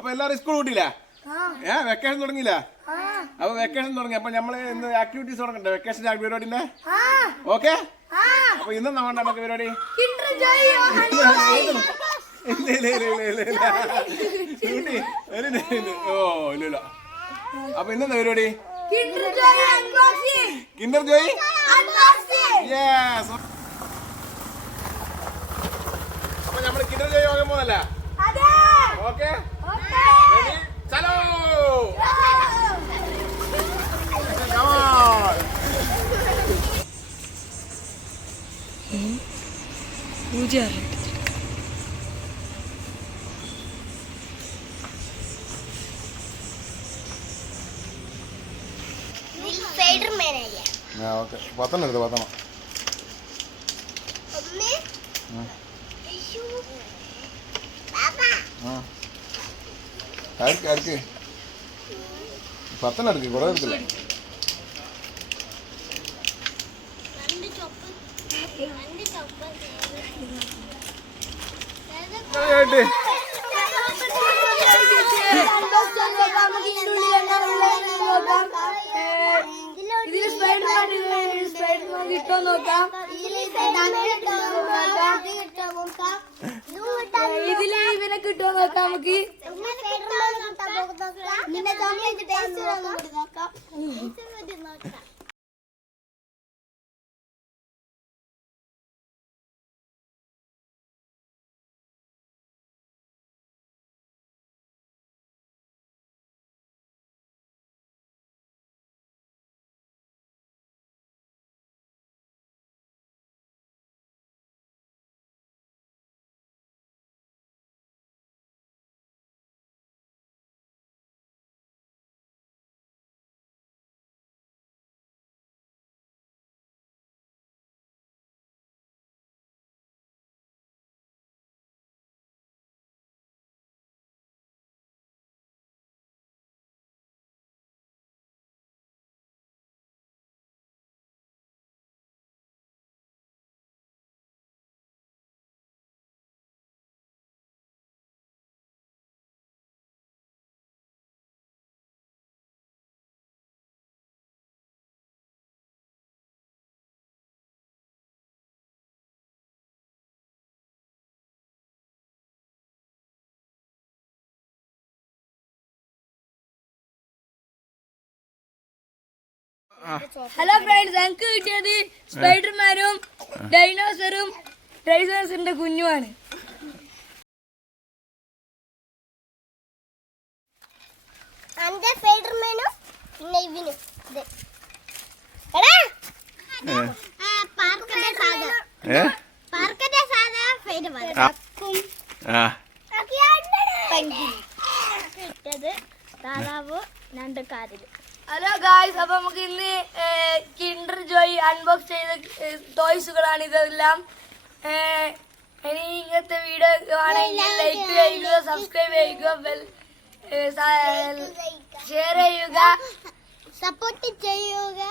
അപ്പൊ എല്ലാരും school കൂട്ടിയില്ല? Vacation തുടങ്ങിയില്ല? അപ്പൊ വെക്കേഷൻ തുടങ്ങി. അപ്പൊ നമ്മള് ഇന്ന് ആക്ടിവിറ്റീസ് തുടങ്ങണ്ടേ വെക്കേഷൻ പരിപാടിന്റെ? ഓക്കെ. അപ്പൊ ഇന്നും വേണ്ട നമുക്ക് പരിപാടി? ഓ ഇല്ല. അപ്പൊ ഇന്നെന്താ പരിപാടി? കിൻഡർ ജോയ്. അപ്പൊ നമ്മള് കിൻഡർ ജോയ് വാങ്ങാൻ പോകുന്നല്ല? ഓക്കെ. ചലോ. പത്തെണ്ണം എടുത്ത് 10. ആർക്ക് 10 എടുക്ക്, കുറെ എടുക്കില്ല. ഇതില് ഇവനെ കിട്ടുമോ നോക്കാം നമുക്ക്. ഹലോ ഫ്രണ്ട്സ്, ഞങ്ങൾക്ക് കിട്ടിയത് സ്പൈഡർമാനും ഡൈനോസറും ഡൈനോസറിന്റെ കുഞ്ഞുമാണ്. ഹലോ ഗായ്സ്, അപ്പൊ നമുക്ക് ഇന്ന് കിൻഡർ ജോയ് അൺബോക്സ് ചെയ്ത ടോയ്സുകളാണ് ഇതെല്ലാം. ഇനി ഇങ്ങനത്തെ വീഡിയോ ആണെങ്കിൽ ലൈക്ക് ചെയ്യുക, സബ്സ്ക്രൈബ് ചെയ്യുക, ഷെയർ ചെയ്യുക, സപ്പോർട്ട് ചെയ്യുക.